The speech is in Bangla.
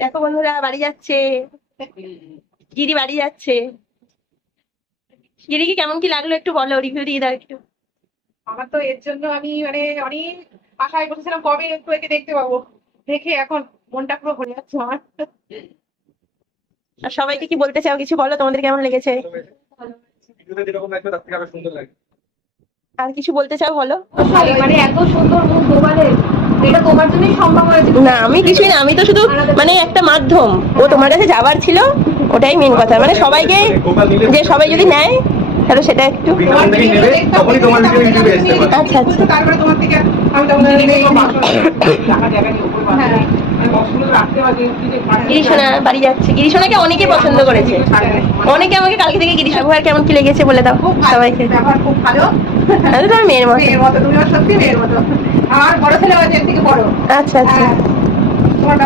দেখো বন্ধুরা বাড়ি যাচ্ছে, গিরি বাড়ি যাচ্ছে। গিরিকে কেমন কি লাগলো একটু বলো, রিভিউ দিয়ে দাও একটু। আমার তো এর জন্য আমি মানে অনেক আশায় বসেছিলাম কবে একটু একে দেখতে পাবো। দেখে এখন মনটা পুরো ভরে যাচ্ছে আমার। আর সবাইকে কি বলতে চাও, কিছু বলো, তোমাদের কেমন লেগেছে? ভিডিওতে যেরকম লাগবে তার থেকে আরো সুন্দর লাগে। আর কিছু বলতে চাও বলো। মানে এত সুন্দর মুখ মোবাইলে, এটা তোমার জন্যই সম্ভব হয়েছে। না আমি কিছুই না, আমি তো শুধু মানে একটা মাধ্যম, ও তোমার কাছে যাবার ছিল, ওটাই মেন কথা। মানে সবাইকে যে সবাই যদি নেয় তাহলে সেটা একটু। যখন থেকে নেবে তখনই তোমার ভিডিও ইউটিউবে আসতে পারে। আচ্ছা আচ্ছা। তারপরে তোমার থেকে আমি তখন গিরিশোনা বাড়ি যাচ্ছে, গিরিশোনাকে অনেকে পছন্দ করেছে, অনেকে আমাকে কালকে থেকে গিরিশ ব্যবহার কেমন কি লেগেছে বলে দাও সবাইকে। ব্যবহার খুব ভালো, তাহলে তো আমি মেয়ের মতো। মেয়ের মতো, তুমি সত্যি মেয়ের মতো। আমার বড় ছেলে হয়েছে এর থেকে বড়। আচ্ছা আচ্ছা। তোমার